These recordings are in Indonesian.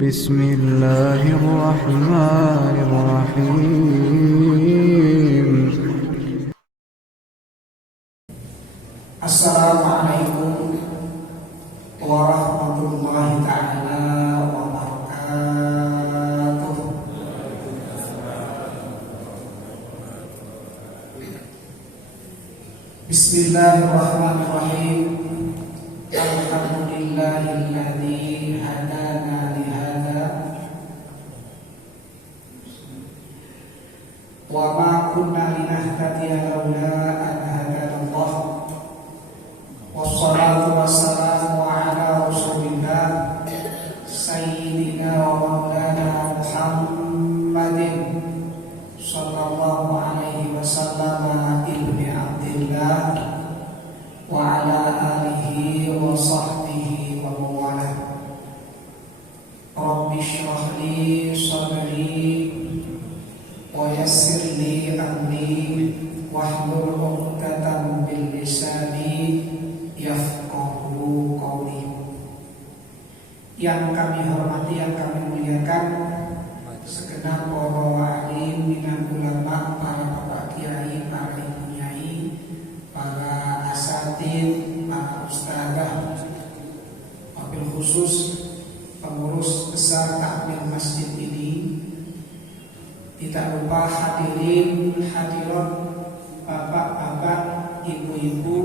Bismillahirrahmanirrahim. Assalamualaikum warahmatullahi ta'ala wabarakatuh. Bismillahirrahmanirrahim. Alhamdulillahilladzi hadana li hadza wa ma kunna linahtadiya laula an hadana Allah. Wassalatu wassalamu ala rasulillah sayyidina wa maulana Muhammadin sallallahu alaihi wasallam ibni Abdillah wa ala alihi wa sahbihi wa mawalah. Rabbi shrah li sadri wa yassir li amri wahlul 'uqdatam min lisani yafqahu qawli. Yang kami hormati, yang kami muliakan segenap para alim, minal ulama, para bapak kiai, para ibu nyai, para asatid, para ustadzah, wabil khusus pengurus besar takmir masjid ini. Tidak lupa hadirin hadirat, bapak-bapak, ibu-ibu,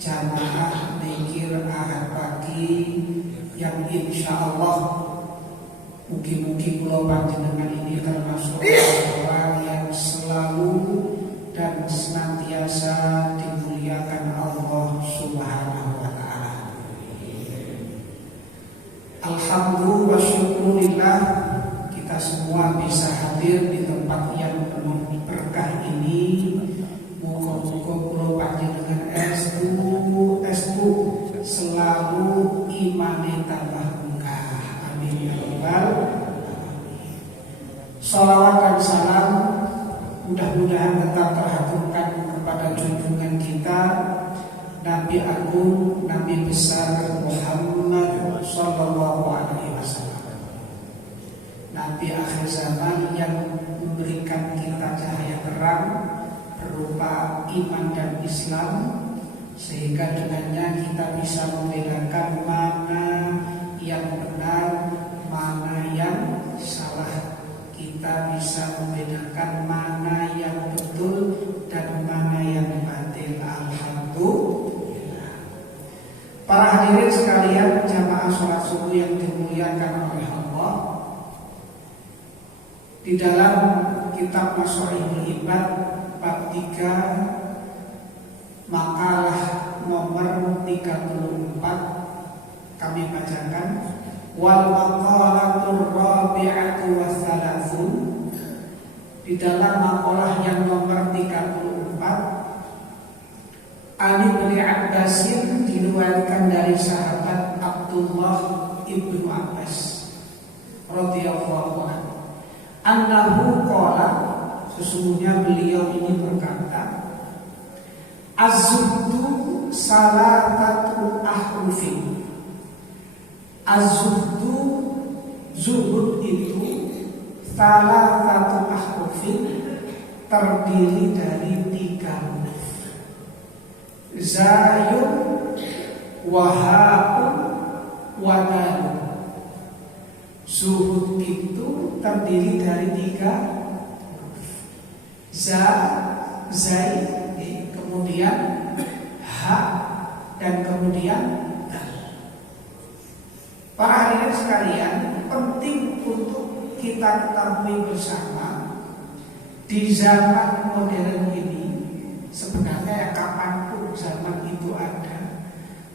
jamaah zikir ahad pagi yang insya Allah mugi-mugi kula panjenengan ini termasuk orang yang selalu dan senantiasa dimuliakan Allah Subhanahu wa ta'ala. Alhamdulillah wa syukurillah, kita semua bisa hadir di tempat yang penuh berkah ini. Muga-muga kula panjenengan estu selalu imane tambah munggah. Amin ya rabbal alamin. Shalawat dan salam mudah-mudahan tetap terhaturkan kepada junjungan kita Nabi Agung, Nabi besar Muhammad sallallahu alaihi wasallam, Nabi akhir zaman yang memberikan kita cahaya terang berupa iman dan Islam, sehingga dengannya kita bisa membedakan mana yang benar, mana yang salah. Kita bisa membedakan mana yang betul dan mana yang batil. Alhamdulillah. Para hadirin sekalian, jamaah sholat subuh yang dimuliakan oleh Allah, di dalam kitab Mashoihul Ibad bab 3 makalah nomor 34 kami bacakan. Wal maqalatur rabi'atu wassalasun, di dalam makalah yang nomor 34, Ani bin Abbasin, diriwayatkan dari sahabat Abdullah ibnu Abbas radhiyallahu anhu, annahu qala, sesungguhnya beliau ini berkata, Az-zuhdu salatatu ahrufin. Az-zuhdu, zuhud itu salatatu ahrufin, terdiri dari 3 huruf. Zayun, wahaun, wadalun. Zuhud itu terdiri dari 3 huruf. Zai, kemudian ha, dan kemudian dal. Para hadirin sekalian, penting untuk kita ketahui bersama, di zaman modern ini, sebenarnya kapanpun zaman itu ada,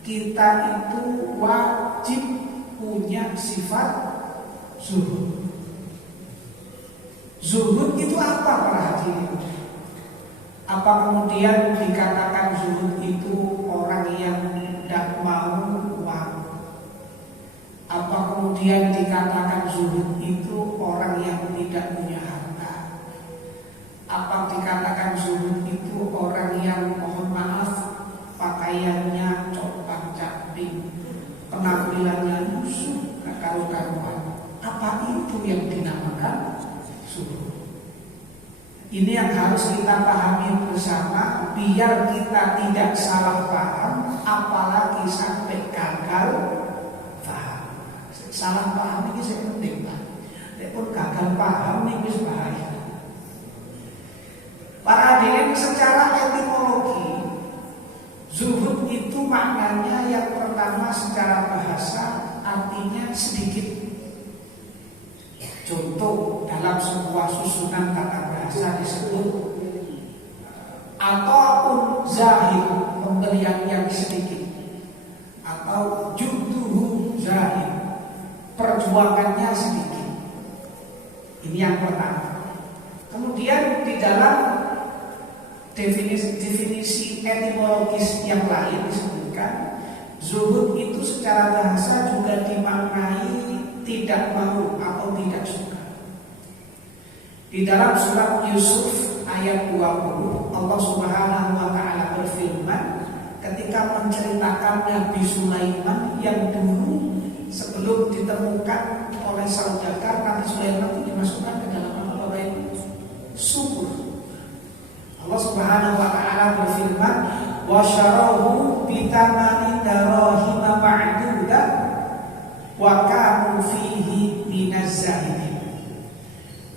kita itu wajib punya sifat zuhud. Zuhud itu apa para hadirin? Apa kemudian dikatakan zuhud itu orang yang tidak mau uang? Apa kemudian dikatakan zuhud itu orang yang tidak punya harta? Apa dikatakan zuhud itu orang yang, mohon maaf, pakaiannya copak-caping, penampilannya lusuh, gak karu-karuan? melakukan zuhud. Ini yang harus kita pahami bersama biar kita tidak salah paham, apalagi sampai gagal paham. Salah paham ini saya penting Pak. Pun gagal paham ini bisa bahaya. Para hadirin, secara etimologi zuhud itu maknanya yang pertama secara bahasa artinya sedikit. Contoh dalam sebuah susunan kata bahasa disebut ataupun zahid, pemberian yang sedikit, atau juhduhu zahid, perjuangannya sedikit. Ini yang pertama. Kemudian di dalam definisi etimologis yang lain disebutkan zuhud itu secara bahasa juga dimaknai tidak mau atau tidak suka. Di dalam surat Yusuf ayat 20 Allah Subhanahu wa taala berfirman ketika menceritakan Nabi Sulaiman yang dulu sebelum ditemukan oleh saudagar, Nabi Sulaiman itu dimasukkan ke dalam apa itu? Subur. Allah Subhanahu wa taala berfirman, "Wa syarahu bi tamanin darahim ma'dudah wa kanu fihi minaz zahidin."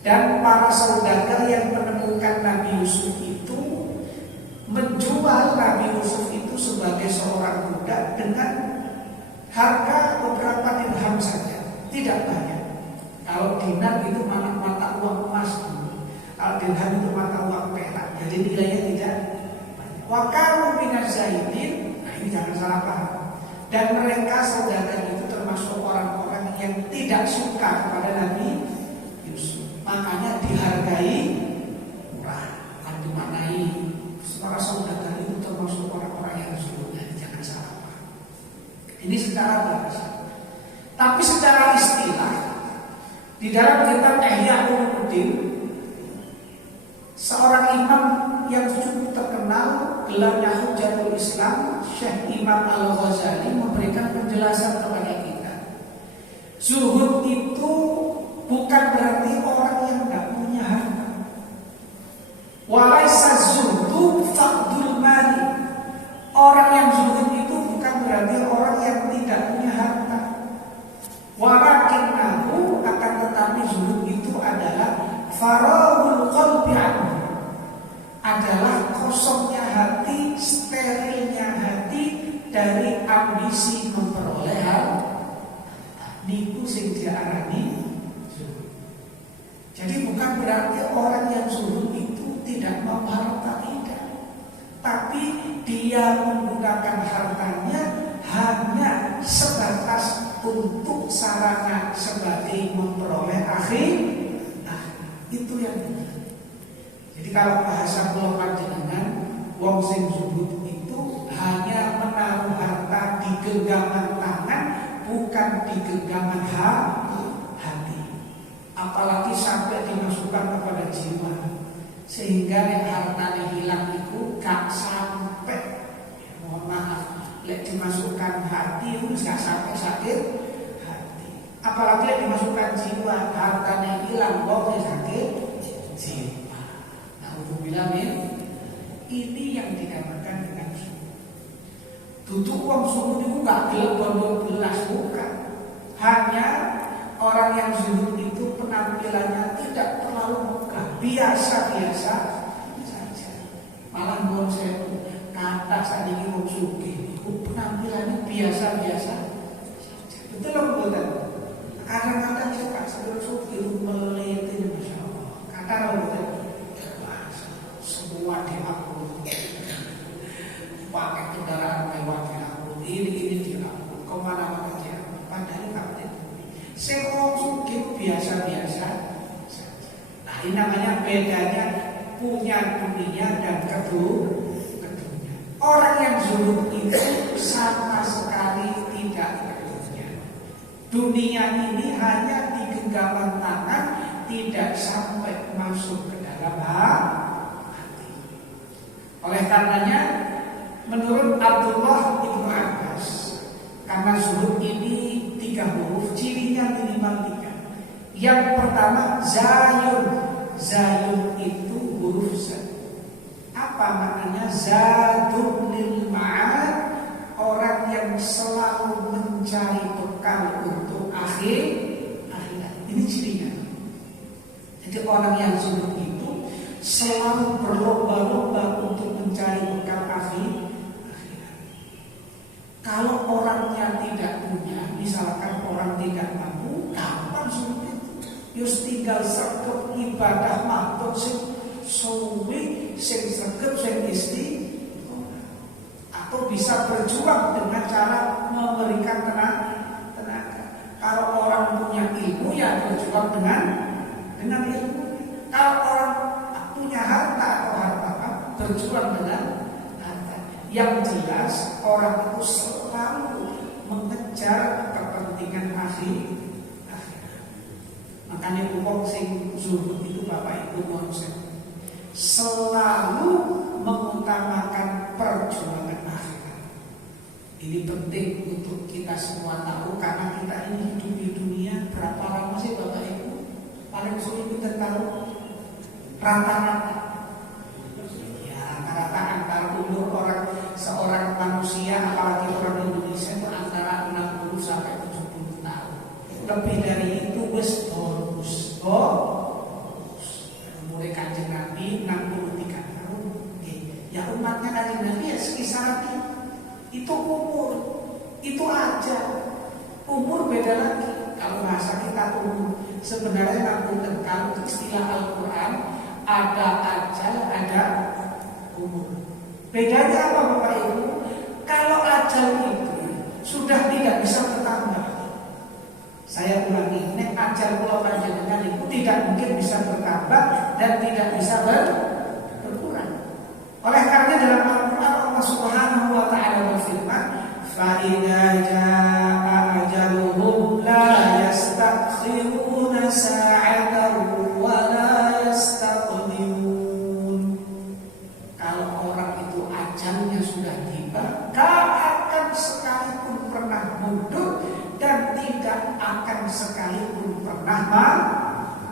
Dan para saudagar yang menemukan Nabi Yusuf itu menjual Nabi Yusuf itu sebagai seorang budak dengan harga beberapa dirham saja, tidak banyak. Kalau dinar itu mata uang emas, kalau dirham itu mata uang perak, jadi nilainya tidak banyak. Wa kanu minaz zahidin, nah ini jangan salah paham. Dan mereka saudagar itu termasuk orang-orang yang tidak suka kepada Nabi Yusuf, makanya dihargai murah. Kan dimaknai para saudagar itu termasuk orang-orang yang zuhud, jangan salah paham. Ini secara bahasa. Tapi secara istilah di dalam kitab Ihya Ulumuddin, seorang imam yang cukup terkenal gelarnya Hujjatul Islam, Syekh Imam Al-Ghazali memberikan penjelasan kepada kita. Zuhud itu bukan berarti orang yang tidak punya harta. Walaisa zuhdu faqdul mali. Orang yang zuhud itu bukan berarti orang yang tidak punya harta. Walakinnahu, akan tetapi zuhud itu adalah faragul qalbi anhu, adalah kosongnya hati, sterilnya hati dari ambisi memperoleh harta. Niku sing diarani zuhud. Jadi bukan berarti orang yang zuhud itu tidak mau harta, tidak. Tapi dia menggunakan hartanya hanya sebatas untuk sarana sebagai memperoleh akhir. Nah, itu yang benar. Jadi kalau bahasa kula dengan wong sing zuhud itu hanya menaruh harta di genggaman tangan, bukan di genggaman hati. Apalagi sampai dimasukkan kepada jiwa, sehingga yang hartanya hilang itu gak sampai, mohon maaf, lek dimasukkan hati itu gak sampai sakit hati. Apalagi lek dimasukkan jiwa, hartanya hilang, wong sakit jiwa. Nah, untuk bilang ini yang dinamakan dengan zuhud. Duduk wong zuhud itu gak gelem bondo belas, bukan. Hanya orang yang zuhud itu penampilannya tidak terlalu megah, biasa-biasa saja. Malah wong saya kata saat ini wong sugih itu penampilannya biasa-biasa saja. Betul loh betul. Kadang-kadang saya pak sedulur sugih melihatin, masya Allah. Kata loh betul. Semua diampun, pakai kendaraan mewah diampun, ini diampun, kemana-mana diampun. Padahal nggak. Semua sugih biasa-biasa saja. Nah, ini namanya bedanya punya dunia dan kedunya. Orang yang zuhud itu sama sekali tidak kedunya. Dunia ini hanya di genggaman tangan, tidak sampai masuk ke dalam hati. Oleh karenanya, menurut Abdullah Ibnu Abbas, karena zuhud ini 3 huruf, cirinya minimal 3, Yang pertama zayun. Zayun itu huruf Z. Apa maknanya? Zadun lil ma'ad, orang yang selalu mencari bekal untuk akhirat. Ini cirinya. Jadi orang yang zuhud itu selalu berlomba-lomba untuk mencari bekal akhirat. Kalau orangnya tidak punya, misalkan orang tidak mampu, kapan zuhud itu? Yus tinggal sregep ibadah makhluk sing suwi, sing sregep, sing istiqomah. Atau bisa berjuang dengan cara memberikan tenaga. Kalau orang punya ilmu, ya berjuang dengan ilmu. Kalau orang punya harta atau harta, berjuang dengan harta. Yang jelas orang itu selalu mengejar kepentingan akhirat. Makanya wong sing zuhud itu Bapak Ibu konsep selalu mengutamakan perjuangan akhirat. Ini penting untuk kita semua tahu, karena kita ini hidup di dunia berapa lama sih Bapak Ibu? Paling sulit kita tahu rata-rata. Ya, rata-rata antara umur seorang manusia, apalagi orang Indonesia, itu antara 60 sampai 70 tahun. Lebih dari itu wis bonus. Mulai Kanjeng Nabi 63 tahun. Ya umatnya Kanjeng Nabi ya sekitar itu umur. Itu aja. Umur beda lagi. Kalau bahasa kita umur, sebenarnya kalau istilah Al-Quran ada ajal, ada umur. Bedanya apa Bapak Ibu? Kalau ajal itu sudah tidak bisa bertambah. Saya ulangi, nek ajal kula panjenengan itu tidak mungkin bisa bertambah dan tidak bisa berkurang. Oleh karena dalam Al-Quran Allah Subhanahu wa taala berfirman, "Fa idza jaa ajaluhum la yastakhiruna sa'atan wa la yastaqdimun." Kalau orang itu ajalnya sudah tiba, gak akan sekalipun pernah mundur dan tidak akan sekalipun pernah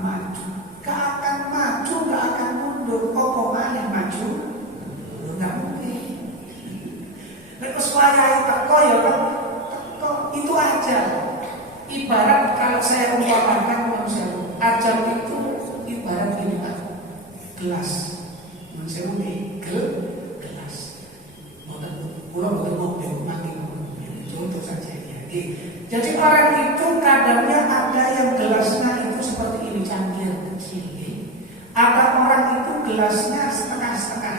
maju. Gak akan maju, gak akan mundur. Kok yang maju? Gak mungkin. Terus wayai teko ya kan? Itu aja. Ibarat kalau saya umpamakan manusia, ajal itu ibarat ini Pak, gelas. Manusia ini gelas. Pulau mobil mati. Contoh saja ya. Jadi orang itu kadangnya ada yang gelasnya itu seperti ini, cangkir kecil. Ada orang itu gelasnya setengah-setengah,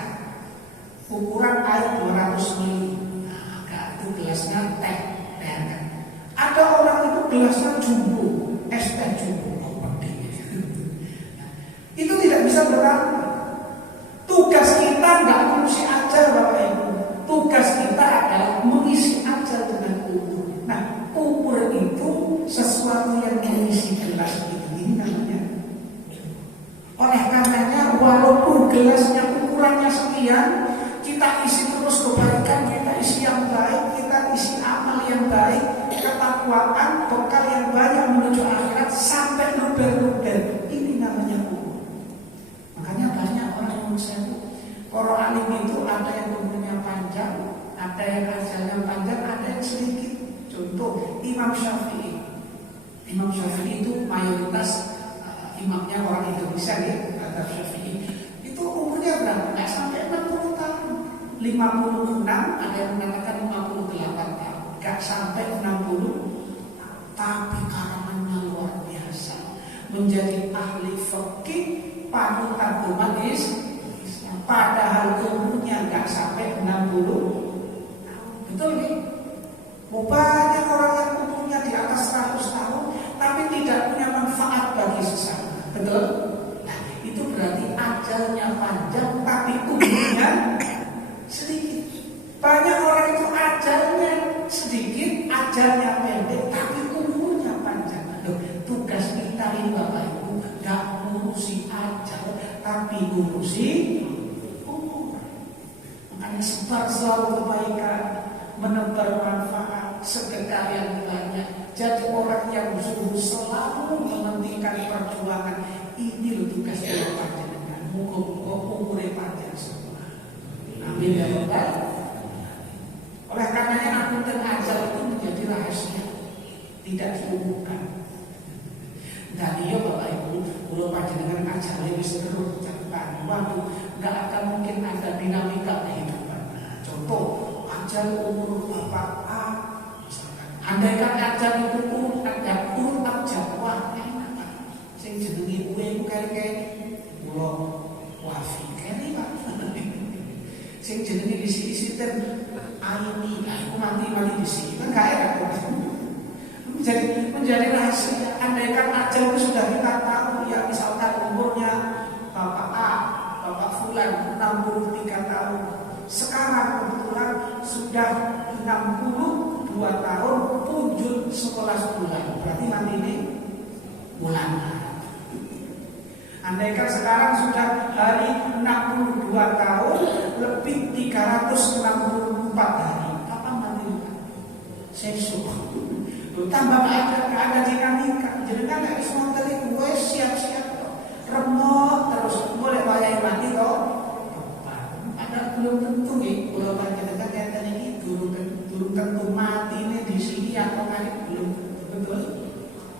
ukuran air 200 ml. Nah, itu gelasnya teh. Ada orang itu gelasnya jumbo, es teh jumbo. Itu tidak bisa bertambah. Tugas kita nggak mengisi ajal Bapak Ibu. Tugas kita adalah mengisi ajal dengan umur. Nah, umur itu sesuatu yang mengisi gelas itu. Ini namanya. Oleh karenanya, walaupun gelasnya ukurannya sekian, kita isi terus kebaikan, kita isi yang baik, kita isi amal yang baik, ketakwaan, bekal yang banyak menuju akhirat sampai luber-luber. Ini namanya umur. Makanya banyak orang yang menurut para alim itu ada yang umurnya panjang, ada yang ajalnya panjang, ada yang sedikit. Contoh Imam Syafi'i. Imam Syafi'i itu mayoritas imamnya orang Indonesia ya, kata Syafi'i. Itu umurnya berapa? Nggak sampai 60 tahun. 56, ada yang mengatakan 58 tahun. Nggak sampai 60. Tapi karangannya luar biasa. Menjadi ahli fikih, panutan umat Islam. Padahal umurnya nggak sampai 60. Betul nih? Banyak orang yang umurnya di atas 100 tahun tapi tidak punya manfaat bagi sesama. Betul? Nah, itu berarti ajalnya panjang tapi umurnya sedikit. Banyak orang itu ajalnya sedikit, ajalnya pendek tapi umurnya panjang. Tugas kita ini Bapak Ibu gak ngurusi ajal tapi ngurusi umur. Makanya sebar selalu kebaikan, menebar manfaat. sedekah yang banyak. Jadi orang yang selalu mementingkan perjuangan. Ini loh tugas dari panjenengan. Muga-muga umure panjang semua. Amin ya rabbal. Oleh karenanya apunten ajal itu menjadi rahasia, tidak diumumkan. Dan iya Bapak Ibu, kalau panjenengan ajalnya wis terus cepat, waduh, nggak akan mungkin ada dinamika kehidupan. Nah, contoh ajal umur Bapak A, misalkan, andaikan ajal itu urut ajal, wah enak Pak. Sing jenenge kowe iku kari-kari, kula wafi kene Pak. Sing jenenge disi-isi ten aini, aku mati disi, kan gak enak. Menjadi rahasia. Andaikan ajal itu sudah kita tahu, ya misalkan umurnya Bapak A, Bapak Fulan 63 tahun. Sekarang kebetulan sudah 62 tahun, punjul 11 bulan. Berarti nanti ini bulan. Andaikan sekarang sudah hari 62 tahun lebih 364 hari. Kapan nanti? Sesuk. Tambah ada dinamika. Jadi kan gak bisa ngonten gue siap-siap toh. Remot terus boleh wayahe mati toh. Padahal belum tentu nih. Kalau panjenengan kata ini belum tentu mati ini di sini atau kali belum betul.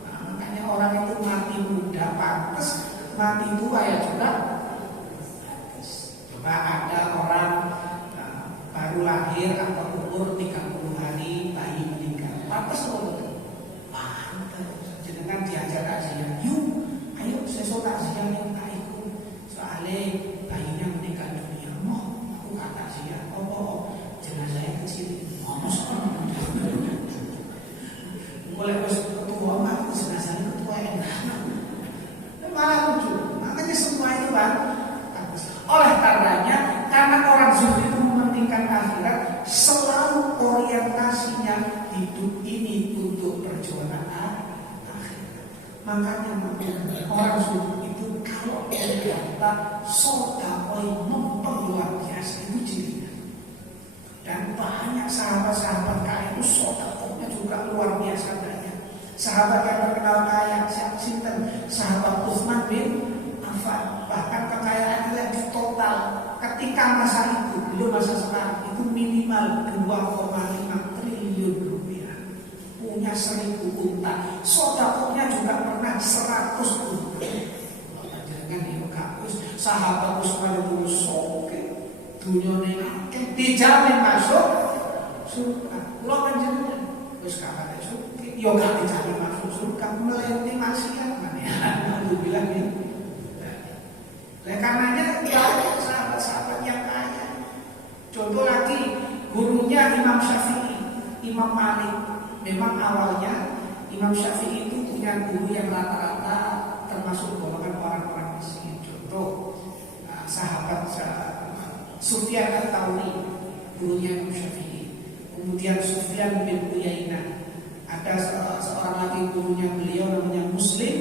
Nah, makanya orang itu mati muda pantas, mati tua ya juga. Coba ada orang baru lahir atau umur 30 hari bayi meninggal. Pantas loh. Jenengan diajak kajian, yuk, ayo sesuk kajian yang tak ikut. Soalnya bayinya meninggal dunia, mau aku kata kajian, jenazahnya kecil, boleh harus ketua, aku jenazahnya ketua enak. Malah lucu, makanya semua itu kan. Oleh karenanya, karena orang zuhud itu mementingkan akhirat, selalu orientasinya hidup ini untuk perjuangan akhirat. Makanya orang zuhud itu kalau berkata sedekah mempeng luar biasa itu cirinya. Dan banyak sahabat-sahabat kaya itu sedekahnya juga luar biasa banyak. Sahabat yang terkenal kaya siapa? Sahabat Utsman bin Affan. Bahkan kekayaannya di total ketika masa itu, belum masa sekarang, itu minimal 2,5 triliun rupiah. Punya 1000 unta. Sedekahnya juga pernah 100 unta. Jangan dikapus. Sahabat Utsman itu soke. Dunyane akeh dijamin masuk surga. Kulo panjenengan wis kapan surga. Yo gak dijamin masuk surga, melenti maksiat kan ya. Alhamdulillah nih. Oleh karenanya banyak sahabat-sahabat yang kaya. Contoh lagi gurunya Imam Syafi'i, Imam Malik. Memang awalnya Imam Syafi'i itu punya guru yang rata-rata termasuk golongan orang-orang miskin. Contoh sahabat Sufyan Ats-Tsauri, gurunya Imam Syafi'i. Kemudian Sufyan bin Uyainah. Ada seorang lagi gurunya beliau namanya Muslim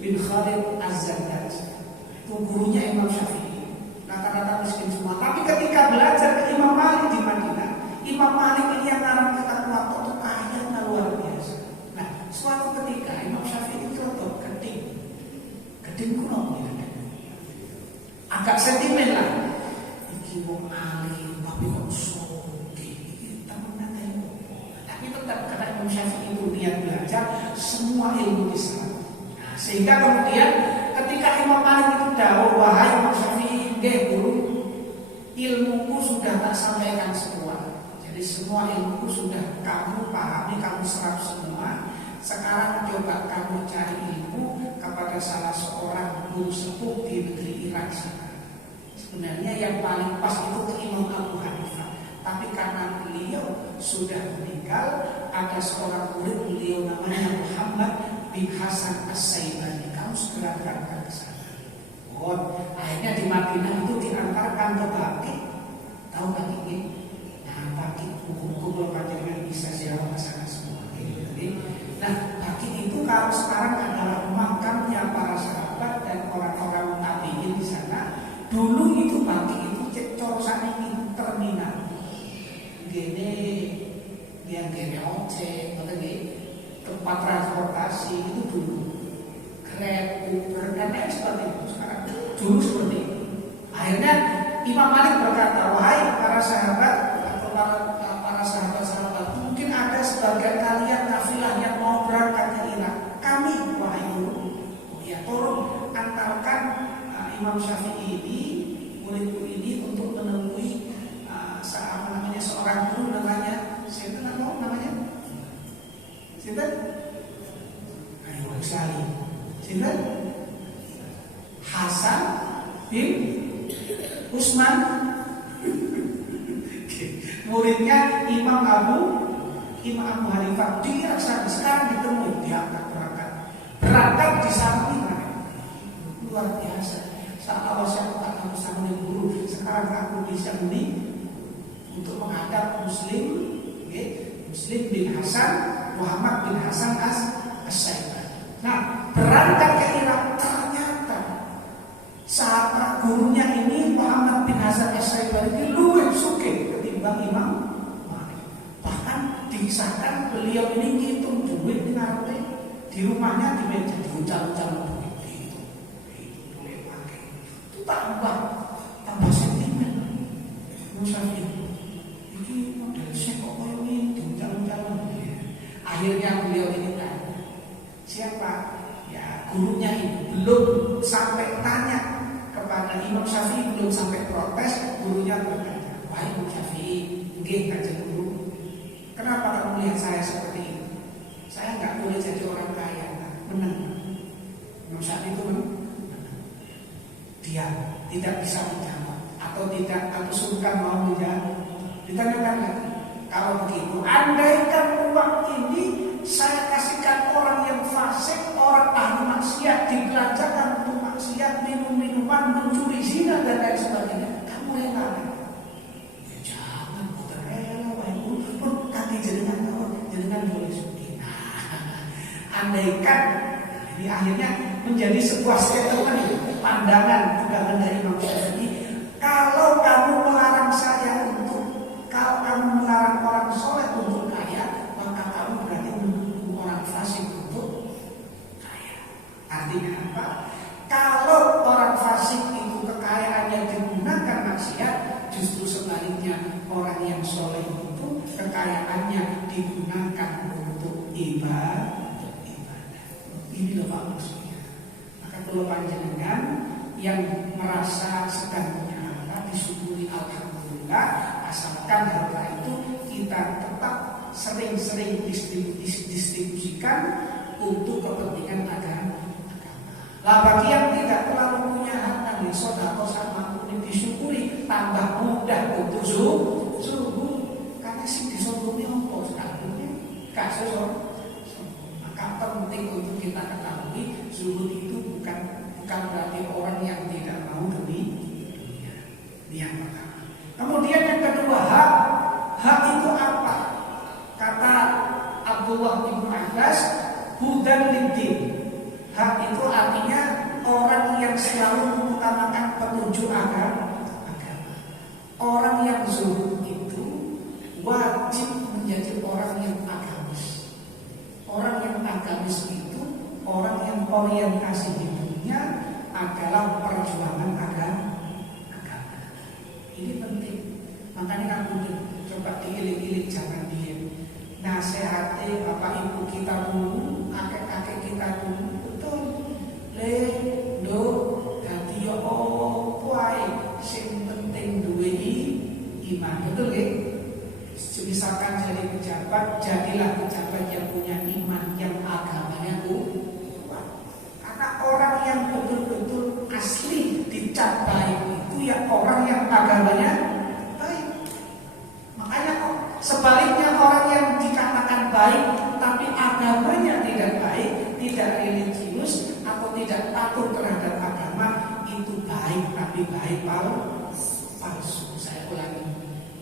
bin Khalid Az-Zajjaj. Itu gurunya Imam Syafi'i. Rata-rata miskin semua. Tapi ketika belajar ke Imam Malik di Madinah, Imam Malik ini yang ngarang kitab Muwatta itu kayanya luar biasa. Nah, suatu ketika Imam Syafi'i itu gedeng kuno ya. Agak sentimen lah. Iki wong alim, tapi kok soge. Iki temenan ae. Tapi tetap karena Imam Syafi'i itu niat belajar semua ilmu Islam. Nah, sehingga kemudian ketika Imam Malik itu dawuh, wahai Imam Syafi'i, nggih guru, ilmuku sudah tak sampaikan semua. Jadi semua ilmuku sudah kamu pahami, kamu serap semua. Sekarang coba kamu cari ilmu kepada salah seorang guru sepuh di negeri Irak sana. Sebenarnya yang paling pas itu ke Imam Abu Hanifah. Tapi karena beliau sudah meninggal, ada seorang murid beliau namanya Muhammad bin Hasan As-Saibani. Kamu segera berangkat ke sana. Akhirnya di Madinah itu diantarkan ke Baqi. Tahu kan ini? Nah, Baqi hukum-hukum panjenengan bisa ziarah ke sana semua. Nah, Baqi itu kalau sekarang adalah makamnya para sahabat dan orang-orang tabi'in di sana. Dulu itu Baqi itu cor sana ini terminal. Gini yang kene ojek, tempat transportasi itu dulu Grab, Uber, dan lain sebagainya. Sekarang dulu seperti itu. Akhirnya Imam Malik berkata, wahai para sahabat atau para sahabat-sahabat, mungkin ada sebagian kalian kafilah yang mau berangkat ke Irak. Kami, wahai guru, ya tolong antarkan Imam Syafi'i ini, muridku ini untuk menemui seorang guru namanya, siapa namanya? Siapa? Ayo sekali. Siapa? Hasan bin Utsman. Muridnya Imam Abu Hanifah. Dia sekarang ditemui, diangkat berangkat di samping luar biasa. Kalau saya tak sama guru, sekarang aku bisa ini untuk menghadap Muslim bin Hasan, Muhammad bin Hasan As-Syaibani. Nah, berangkat ke Irak, ternyata sahabat gurunya ini Muhammad bin Hasan As-Syaibani ini luwih sugih ketimbang Imam Malik. Bahkan dikisahkan beliau ini ngitung duit ngarepe di rumahnya di meja diuncang-uncang duit itu duit pakai. Itu tambah sentimen. Misalnya ini model saya kok kayak ini diuncang-uncang. Akhirnya beliau ini tanya, siapa? Ya gurunya itu belum sampai tanya kepada Imam Syafi'i, belum sampai protes, gurunya bertanya, wahai Imam Syafi'i, nggih kanjeng guru, kenapa kamu lihat saya seperti ini? Saya nggak boleh jadi orang kaya, menang. Imam Syafi'i itu menang. Dia tidak bisa menjawab atau sungkan mau menjawab. Ditanyakan lagi, kalau begitu, andaikan uang ini saya kasihkan orang yang fasik, orang ahli maksiat, dibelanjakan untuk maksiat, minum-minuman, mencuri zina dan lain sebagainya, kamu rela? Ya jangan, bukan rela, walaupun kaki jenengan boleh suci. Andaikan, ini akhirnya menjadi sebuah statement, pandangan dari Imam Syafi'i. Kalau kamu melarang melarang orang soleh untuk kaya, maka kamu berarti mendukung orang fasik untuk kaya. Artinya apa? Kalau orang fasik itu kekayaannya digunakan maksiat, justru sebaliknya orang yang soleh itu kekayaannya digunakan untuk ibadah. Ini loh Pak maksudnya. Maka kalau panjenengan yang merasa sedang punya harta, disyukuri alhamdulillah, asalkan harta itu kita tetap sering-sering distribusikan untuk kepentingan agama. Lah bagi yang tidak terlalu punya harta, sedekah sama ini disyukuri, tambah mudah untuk zuhud. Karena sih disombongi apa sekalipun gak sesuatu. Maka penting untuk kita ketahui, zuhud itu bukan berarti orang yang tidak mau demi dunia. Ini yang pertama. Kemudian yang kedua, hak itu apa? Kata Abdullah bin Abbas, hudan lidin. Hak itu artinya orang yang selalu mengutamakan petunjuk agama. Orang yang zuhud itu wajib menjadi orang yang agamis. Orang yang agamis itu orang yang orientasi hidupnya adalah perjuangan agama. Ini penting. Makanya kamu coba diilik-ilik, jangan diam. Nasihati bapak ibu kita dulu, kakek-kakek kita dulu, betul. Dadi yo opo ae sing penting duwe iman, betul nggih? Misalkan jadi pejabat, jadilah pejabat yang punya iman, yang agamanya kuat. Karena orang yang betul-betul asli dicap baik itu ya orang yang agamanya baik. Makanya kok sebaliknya orang yang dikatakan baik tapi agamanya tidak baik, tidak religius atau tidak patuh terhadap agama, itu baik tapi baik palsu. Saya ulangi,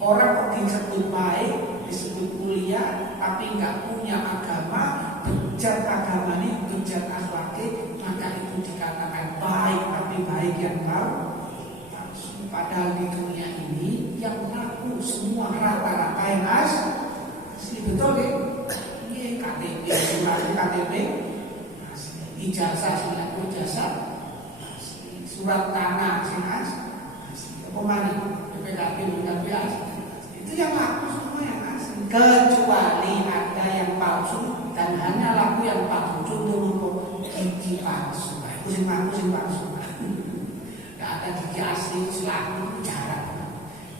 orang kok disebut baik, disebut mulia tapi nggak punya agama, bejat agamanya, bejat akhlaknya, maka itu dikatakan baik tapi baik yang palsu. Padahal di dunia ini yang laku semua rata-rata yang asli betul nggih? Nggih, KTP, surat KTP asli. Ijazah surat ijazah asli. Surat tanah sing asli. Apa maneh? BPKB asli. Itu yang laku semua yang asli. Kecuali ada yang palsu dan hanya laku yang palsu. Contoh gigi palsu. Itu sing palsu. Tidak ada gigi asli selaku jarang.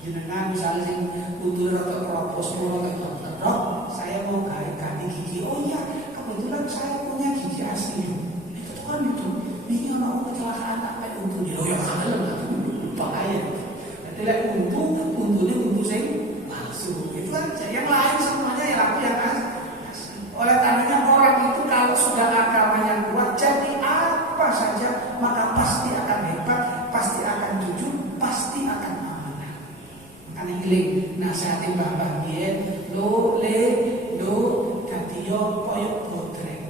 Jenengan misalnya sing butuh rada kropos rada dokter, saya mau ganti gigi. Oh iya, kebetulan saya punya gigi asli. Itu kan itu. Ini orang kecelakaan apa untu dia? Oh ya kalau bahaya. Jadi lek untune untu sing palsu. Itu aja. Yang lain semuanya yang aku yang asli. Oleh karenanya orang itu kalau sudah agamanya kuat, jadi apa saja maka pasti akan hebat, pasti akan jujur, pasti akan amanah. Karena iling nasihati mbah-mbah biyen, lo dadi yo koyo botrek.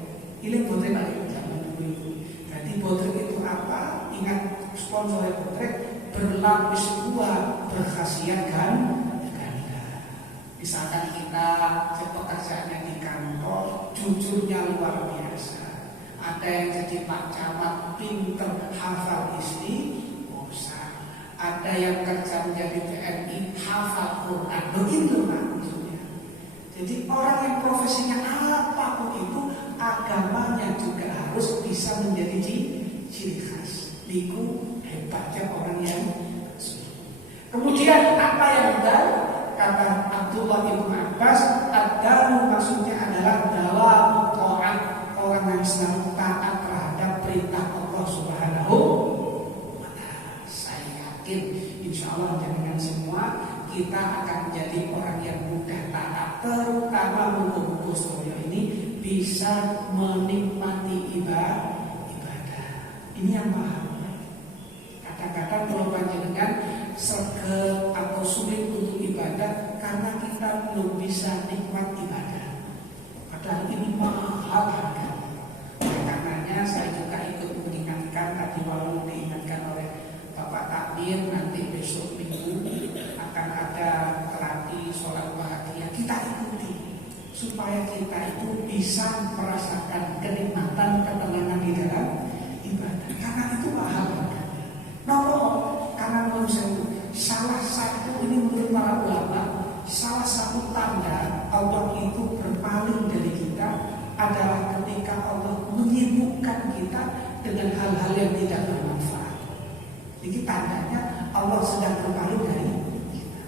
Iling botrek lagi zaman dulu itu. Jadi botrek itu apa? Ingat sponsor botrek berlapis dua, berkhasiat ganda. Misalkan kita pekerjaannya di kantor, jujurnya luar biasa. Ada yang jadi Pak Camat, pinter, hafal istighosah. Ada yang kerja menjadi TNI, hafal Quran. Begitu Pak maksudnya. Jadi orang yang profesinya apapun itu, agamanya juga harus bisa menjadi ciri khas. Itu hebatnya orang yang kemudian apa yang benar? Kata Abdullah bin Abbas, ad-dalu maksudnya adalah dalam taat, orang yang selalu taat terhadap perintah Allah Subhanahu wa ta'ala. Saya yakin insya Allah dengan semua kita akan menjadi orang yang mudah taat, terutama buku-buku Surya ini bisa menikmati ibadah. Ini yang paham. Kadang-kadang kalau panjenengan sergap atau sulit untuk ibadah karena kita belum bisa nikmat ibadah. Padahal ini mahal harganya. Karenanya saya juga ikut mengingatkan tadi walau diingatkan oleh Bapak Takmir, nanti besok minggu akan ada terapi sholat bahagia. Kita ikuti supaya kita itu bisa merasakan kenikmatan ketenangan di dalam ibadah. Karena itu mahal harganya. Karena menurut saya salah satu ini menurut para ulama, salah satu tanda Allah itu berpaling dari kita adalah ketika Allah menyibukkan kita dengan hal-hal yang tidak bermanfaat. Jadi tandanya Allah sedang berpaling dari kita.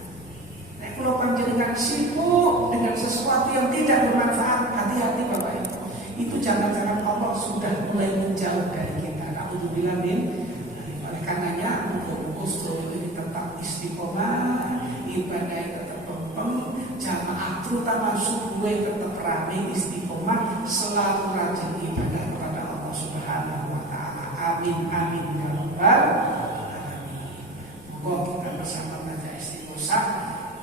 Nah, kalau panjenengan sibuk dengan sesuatu yang tidak bermanfaat, hati-hati Bapak Ibu. Itu jangan-jangan Allah sudah mulai menjauh dari kita. Alhamdulillah min. Oleh karenanya buku-buku ini tetap istiqomah, ibadah tetap pempeng, jamaah terutama subuh tetap rame istiqomah, selalu rajin ibadah kepada Allah Subhanahu wa ta'ala. Amin amin ya rabbal alamin. Moga kita bersama baca istighosah,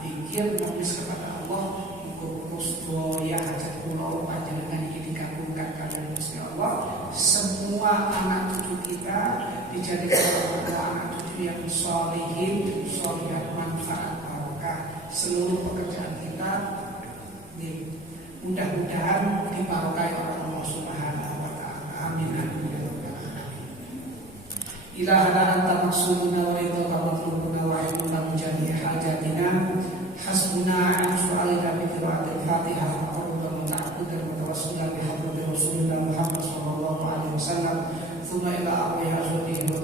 zikir, menulis kepada Allah, buku-buku sedaya hajat kula panjenengan iki dikabulkan kalian Gusti Allah. Semua anak cucu kita dijadikan anak cucu yang sholihin, sholihat, manfaat, barokah. Seluruh pekerjaan kita mudah-mudahan dibarokahi oleh Allah Subhanahu wa ta'ala. Amin amin ya rabbal alamin. Ilahana anta maksuduna wa ridha matlubuna wa ilmuna mujadi hajatina hasbuna an su'alina bi qira'atil Fatihah wa qurban ta'abbud wa tawassula bi hadrati Rasulillah Muhammad sallallahu alaihi wasallam. Thumma ila awliya azwajihi wa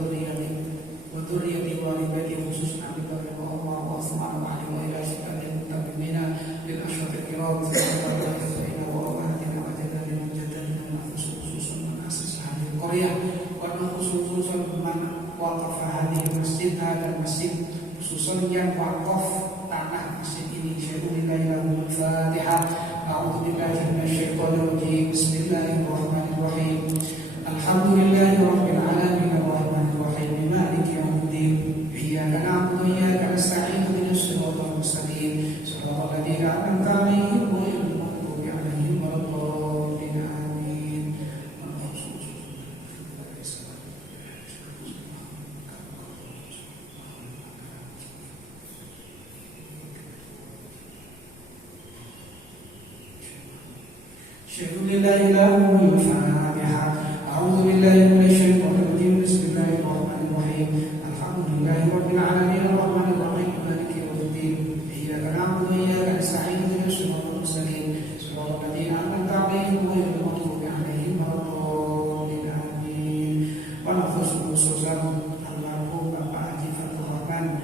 dhurriyyatihi wa ibadihi khususan Abi Bakar wa Umar wa Utsman wa Ali wa ila sikatil mutabimina lil asyrafil kiram wa ummahatina wa jadadina mujaddadina khususan asas hadhihi Korea wa khususan man waqafa hadhihi masjid dan masjid khususan yang waqaf tanah masjid ini. Syai'ul Fatihah. A'udzu billahi minasyaitonir rajim. Bismillahirrahmanirrahim. Alhamdulillahirabbil alamin arrahmanir rahim maliki yaumiddin. Iyyaka na'budu wa iyyaka nasta'in ihdinas siratal mustaqim siratal ladzina an'amta 'alaihim ghairil maghdubi 'alaihim waladdallin. Amin. Al-Fatihah. A'udzubillahi minasyaitonir rajim. Bismillahirrahmanirrahim. Alhamdulillahirabbil alamin arrahmanir rahim maliki yaumiddin. Iyyaka na'budu wa iyyaka nasta'in ihdinas siratal mustaqim siratal ladzina an'amta 'alaihim ghairil maghdubi 'alaihim waladdallin. Amin. Wa khususan almarhum Bapak Haji Fathur Rahman,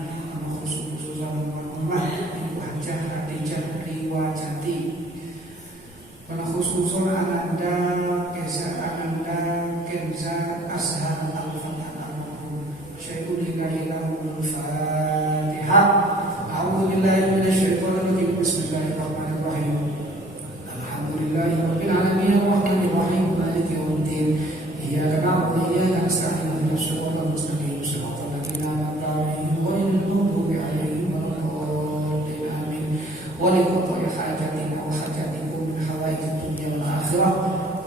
khususan almarhumah Ibu Hajah Khadijah Riwajati, khususan Ananda Kenza Ashar Al-Fatah almarhum Syekhul Hilal Al-Fatihah. A'udzubillahi minasyaitonir rajim. Bismillahirrahmanirrahim. Alhamdulillahirabbil alamin arrahmanir rahim maliki yaumiddin. Iyyaka na'budu wa iyyaka nasta'in ihdinas siratal mustaqim siratal ladzina an'amta 'alaihim ghairil maghdubi 'alaihim waladdallin. Amin. Wa liqada'i hajatin aw hajatikum min hawaijid dunya wal akhirah,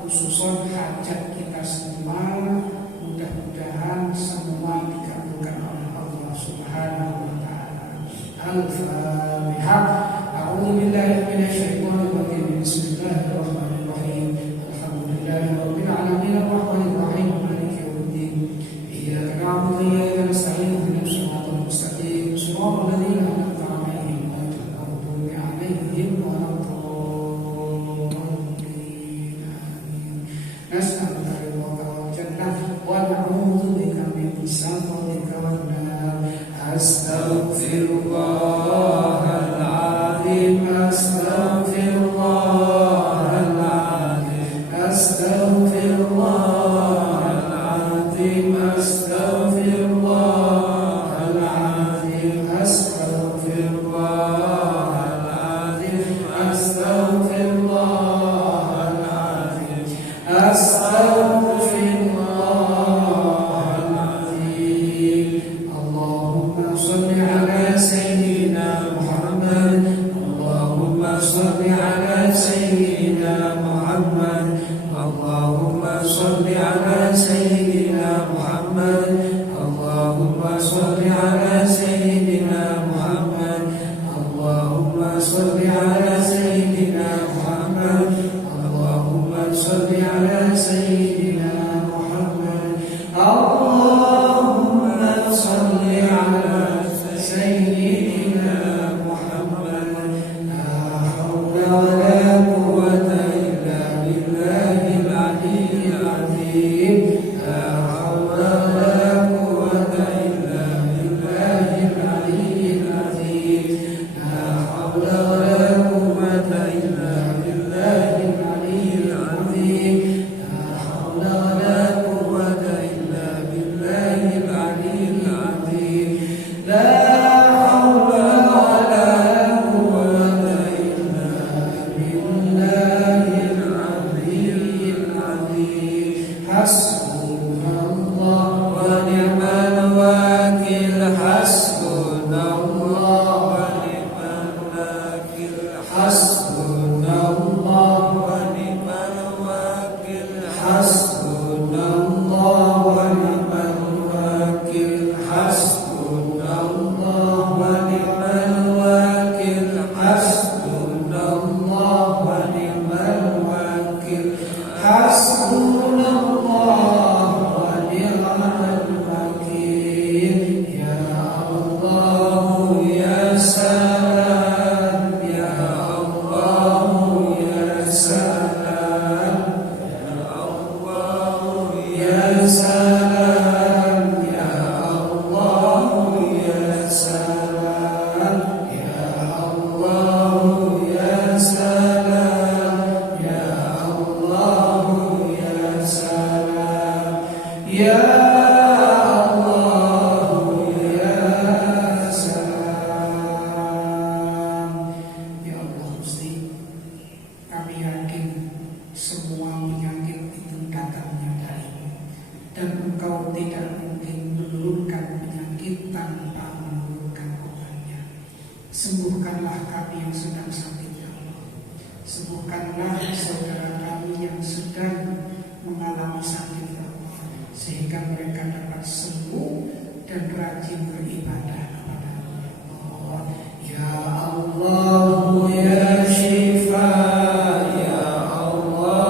khususan hajat kita semua, mudah-mudahan semua dikabulkan oleh Allah Subhanahu wa taala. Al-Fatihah. A'udzubillahi minasyaitonir rajim. Bismillahirrahmanirrahim. Alhamdulillahirabbil alamin arrahmanir rahim maliki yaumiddin. Iyyaka na'budu wa iyyaka nasta'in ihdinas siratal mustaqim siratal ladzina an'amta 'alaihim ghairil maghdubi 'alaihim waladdallin. Amin. Nas'aluka ridhaka wal jannah wa na'udzu bika min sakhatika wan nar. Astaghfirullahaladzim, astaghfirullahaladzim, astaghfirullahaladzim, astaghfirullahaladzim, astaghfirullahaladzim, astaghfirullahaladzim, astaghfirullahaladzim. Allahumma shalli ala sayyidina Muhammad, Allahumma shalli ala sayyidina Muhammad, Allahumma shalli ala sayyidina Muhammad, Allahumma shalli ala sayyidina Muhammad, Allahumma shalli ala sayyidina Muhammad, Allahumma shalli ala sayyidina Muhammad, Allahumma shalli ala sayyidina Muhammad. La hawla wa la quwwata illa billahil aliyyil azim. La hawla wa la quwwata illa billahil aliyyil azim. La hawla wa la quwwata illa billahil aliyyil azim. La hawla wa la quwwata illa billahil aliyyil azim. La hawla wa la quwwata illa billahil aliyyil azim. Hasbunallah wa ni'mal wakil. Hasbunallah wa ni'mal wakil. Hasbunallah wa ni'mal wakil. Hasbunallah wa ni'mal wakil. Hasbunallah wa ni'mal wakil. Hasbunallah wa ni'mal wakil. Hasbunallah wa ni'mal wakil. Ya Allah ya salam, ya Allah ya salam, ya Allah ya salam, ya Allah ya salam, ya Allah ya salam, ya Allah ya salam, ya Allah ya salam. Ya Allah Gusti, kami yakin semua penyakit itu datangnya darimu, dan Engkau tidak mungkin menurunkan penyakit tanpa menurunkan obatnya. Sembuhkanlah kami yang sedang sakit, ya Allah. Sembuhkanlah saudara kami yang sedang mengalami sakit, ya Allah, sehingga mereka dapat sembuh dan rajin beribadah kepada Allah. Ya Allah ya Syifa, ya Allah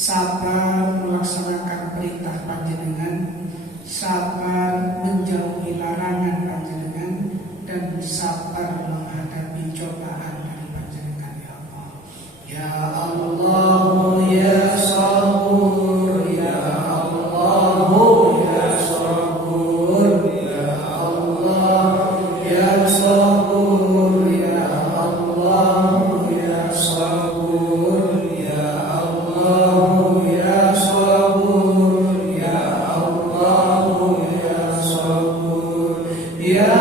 Sabar melaksanakan perintah panjenengan, sabar menjauhi larangan panjenengan, dan sabar menghadapi cobaan dari panjenengan, ya Allah. Ya Allah, ya Sabur, ya Allah, ya Sabur, ya Allah, ya Sabur, ya Allah, ya Sabur, ya Allah, ya Sabur, ya Allah, ya Sabur, ya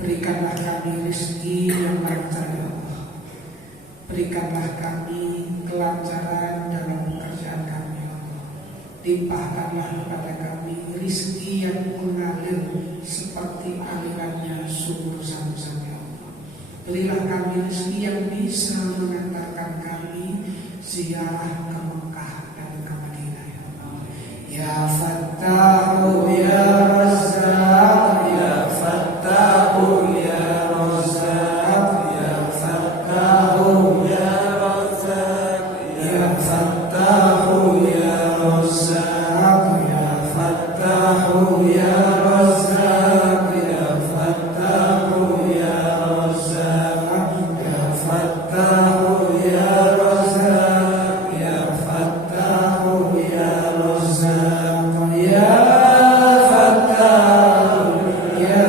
berikanlah kami rezeki yang lancar, ya Allah. Berikanlah kami kelancaran dalam pekerjaan kami, ya Allah. Limpahkanlah kepada kami rezeki yang mengalir seperti alirannya sumur Zam-Zam, ya Allah. Berilah kami rezeki yang bisa mengantarkan kami ziarah ke Mekah dan ke Madinah, ya Allah. Ya Fattahu ya Razzaq, ya Fattahu ya Razzaq, ya Fattahu ya Razzaq, ya Fattahu ya Razzaq, ya Fattahu ya Razzaq, ya Fattahu ya Razzaq, ya Fattahu ya Razzaq, ya Fattahu ya Razzaq, ya Fattahu ya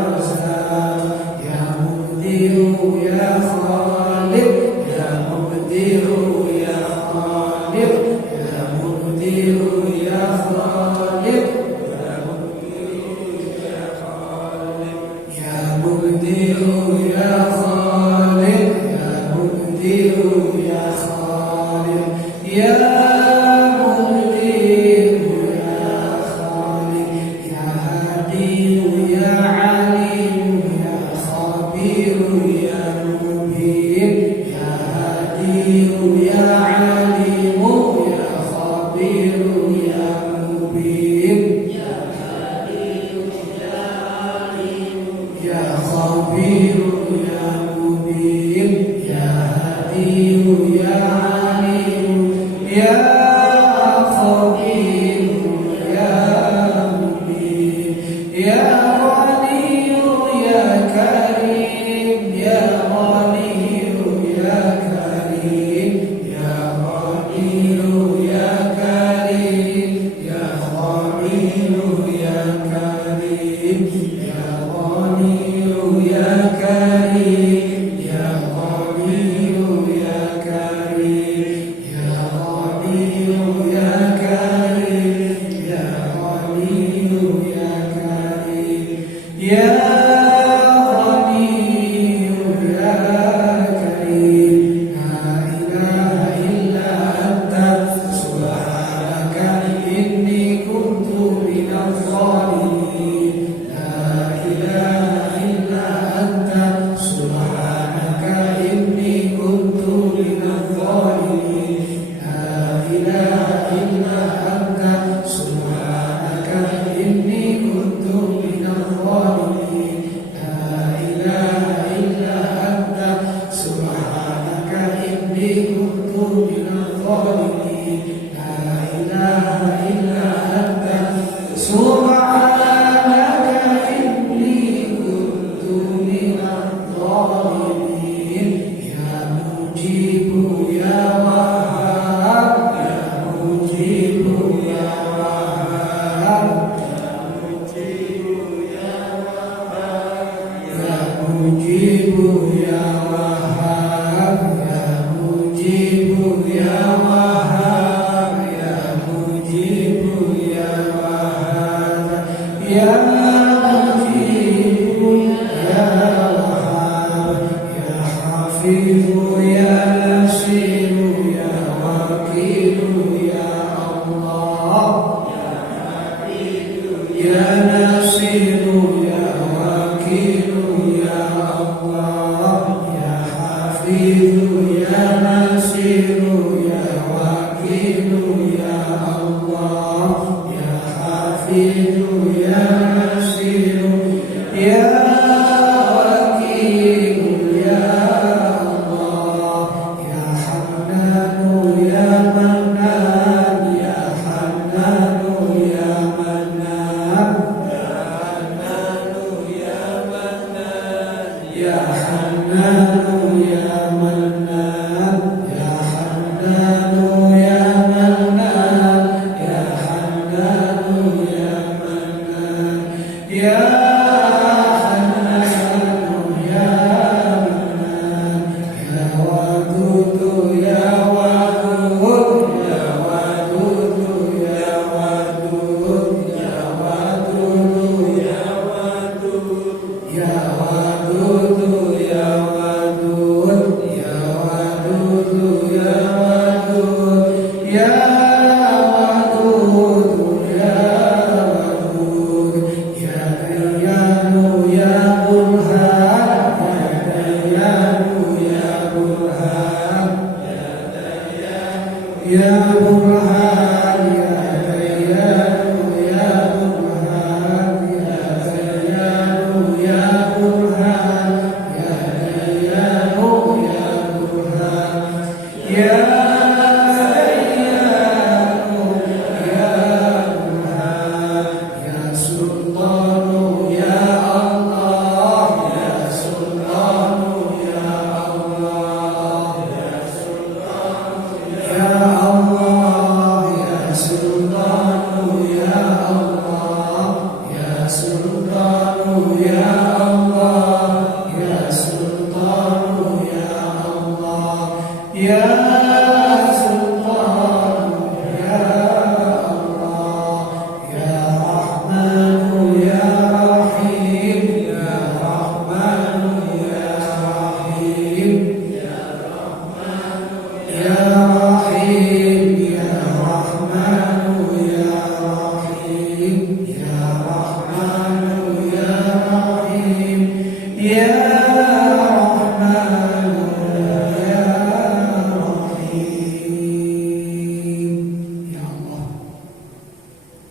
Razzaq, ya Mubdi'u ya Khaliq, ya Mubdi'u ya Khaliq, ya Mubdi'u ya Khaliq, ya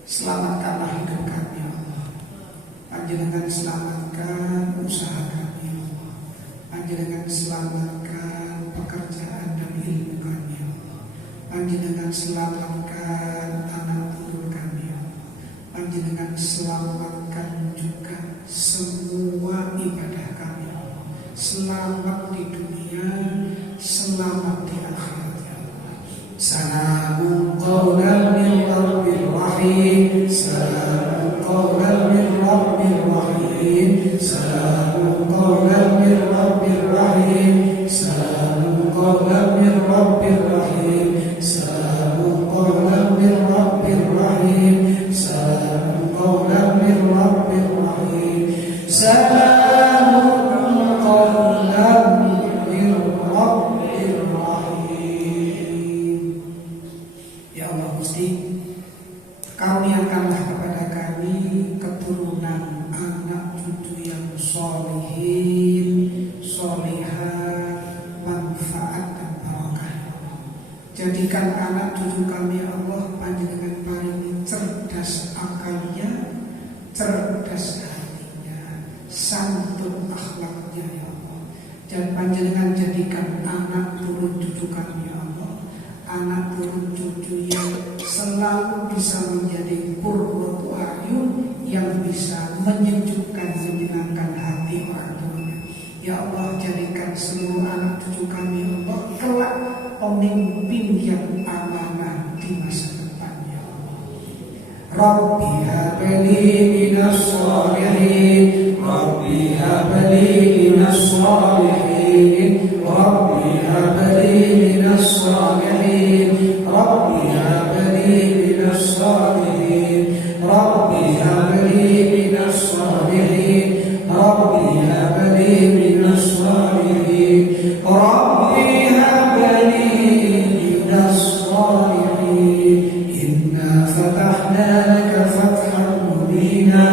Selamatkanlah hidup kami, ya Allah. Panjenengan selamatkan usaha kami, Panjenengan selamatkan pekerjaan dan ilmu kami ya Allah. Panjenengan selamatkan anak turun kami ya Allah. Panjenengan selamatkan juga semua ibadah kami ya Allah. Selamat di dunia, selamat di akhirat ya Allah. Salamun qawlan min rabbir rahim. Salamun qawlan min rabbir rahim. Salamun qawlan min rabbir rahim. Salamun qawlan min rabbir rahim. Salamun qawlan min rabbir rahim. Salamun qawlan min rabbir rahim. Salamun qawlan min rabbir rahim. Ya Allah Gusti, karuniakanlah kepada kami keturunan anak cucu yang sholihin, sholihah, manfaat dan barokah. Jadikan anak cucu kami ya Allah, Panjenengan paringi cerdas akalnya, cerdas hatinya, santun akhlaknya ya Allah. Dan Panjenengan jadikan anak turun cucu kami ya Allah, anak turun cucu yang selalu bisa menjadi qurratu a'yun, yang bisa menyejukkan, menyenangkan hati orang tuanya. Ya Allah, jadikan seluruh anak cucu kami ya Allah kelak pemimpin yang amanah di masa depan ya Allah. Rabbi habli minas sholihin, Rabbi habli minas sholihin, Rabbi habli minas sholihin, Rabbi habli minas sholihin, Rabbi habli minas sholihin, Rabbi habli minas sholihin, Rabbi habli minas sholihin. Inna fatahna laka fathan mubina,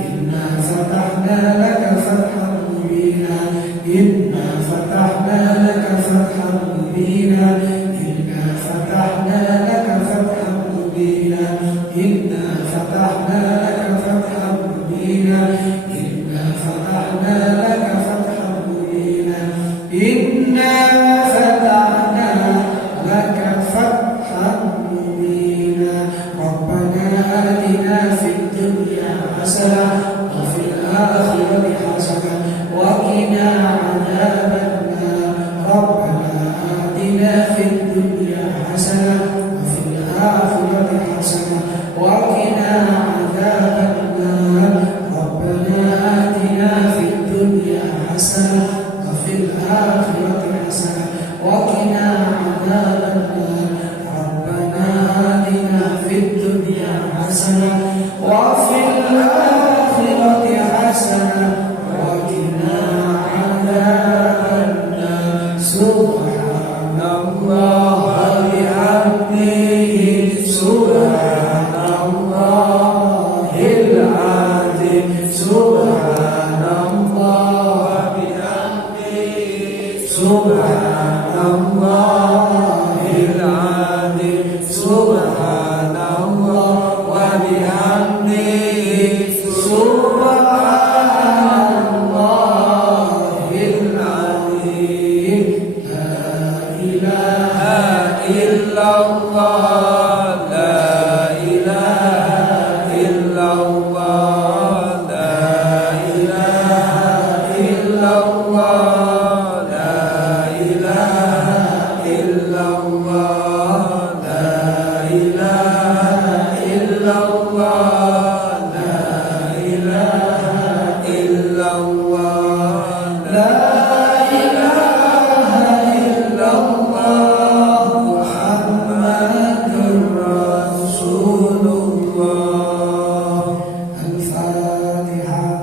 inna fatahna laka fathan mubina, inna fatahna laka fathan mubina, inna fatahna laka fathan mubina, inna fatahna laka fathan mubina, inna fatahna laka fathan mubina, inna fatahna laka fathan mubina. Rabbana atina fid dunya hasanah wa fil akhirati hasanah wa qina adzabannar. Rabbana atina fid dunya hasanah wa fil akhirati hasanah wa qina adzabannar. Rabbana atina fid dunya hasanah wa fil akhirati hasanah wa qina adzabannar. Rabbana atina fid dunya hasanah wa fil akhirati hasanah wa qina adzabannar. Subhanallah wa bihamdihi, subhanallahil azim, subhanallah wa bihamdihi, subhanallahil azim, subhanallah wa bihamdihi, subhanallahil azim. La ilaha illallah, la ilaha illallah, la ilaha illallah, la ilaha illallah, la ilaha illallah, la ilaha illallah, Muhammadur Rasulullah. Al-Fatihah.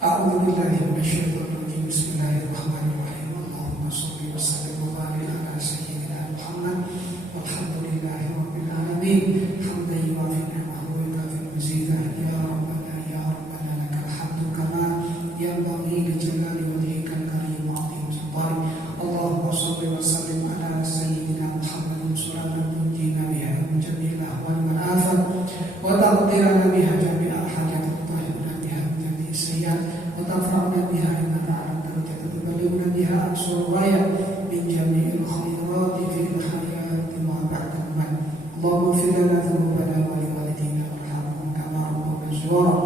A'udzubillahiminasyaitonirrajim. Bismillahirrahmanirrahim. Allahumma shalli wa sallim wa barik ala sayyidina Muhammad. Walhamdulillahirabbil alamin. Hamdan yuwafi ni'amahu wa yukafi mazidah. Ya Rabbana lakal hamdu kama وتقضي لنا بها جميع الحاجات وتطهرنا بها من جميع السيئات وترفعنا بها إنك على الدرجة وتبلغنا بها أقصى الغاية من جميع الخيرات في الحياة وبعد الموت. اللهم اغفر لنا ذنوبنا ولوالدينا وارحمهم كما ربونا صغارا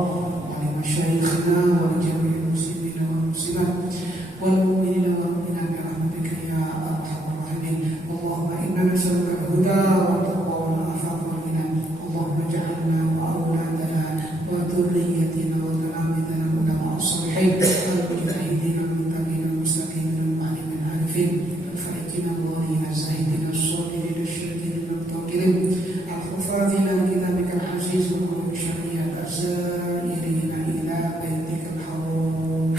ولمشايخنا ولجميع المسلمين والمسلمات والمؤمنين والمؤمنات برحمتك يا أرحم الراحمين. اللهم إنا نسألك الهدى والتقوى والعفاف والغنى. اللهم اجعلنا وأولادنا وذريتنا وتلاميذنا العلماء الصالحين المجتهدين المتقين المستقيمين المعلمين العارفين الفائزين الغالين الزاهدين الصابرين الشاكرين الطاهرين الحفاظين لكتابك العزيز ومن شريعة الزائرين إلى بيتك الحرام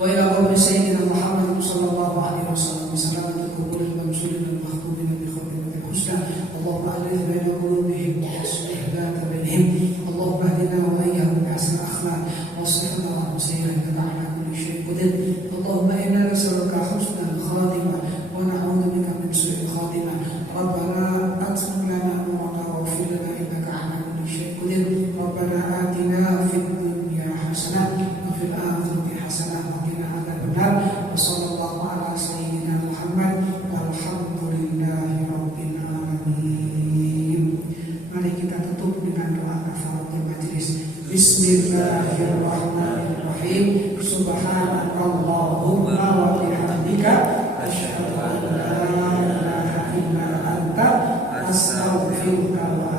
وإلى قبر سيدنا محمد صلى الله عليه وسلم بسلامة القبور الممسولين المخطوبين بخاتمة الحسنى. اللهم ألف بين قلوبهم وأصلح ذات بينهم. اللهم اهدنا وإياهم بأحسن الأخلاق واصلحنا وسيرا إنك على كل شيء قدير. اللهم إنا نسألك حسن الخاتمة ونعوذ بك من سوء الخاتمة. ربنا أتمم لنا نورنا واغفر لنا إنك على كل شيء قدير. ربنا آتنا في الدنيا حسنة وفي الآخرة حسنة وقنا عذاب النار. وصلى الله على سيدنا محمد والحمد لله رب العالمين. Mari kita tutup dengan doa kafaratul majlis. Bismillahirrahmanirrahim. Subhanakallahumma wa bihamdika asyhadu an la ilaha illa anta astaghfiruka wa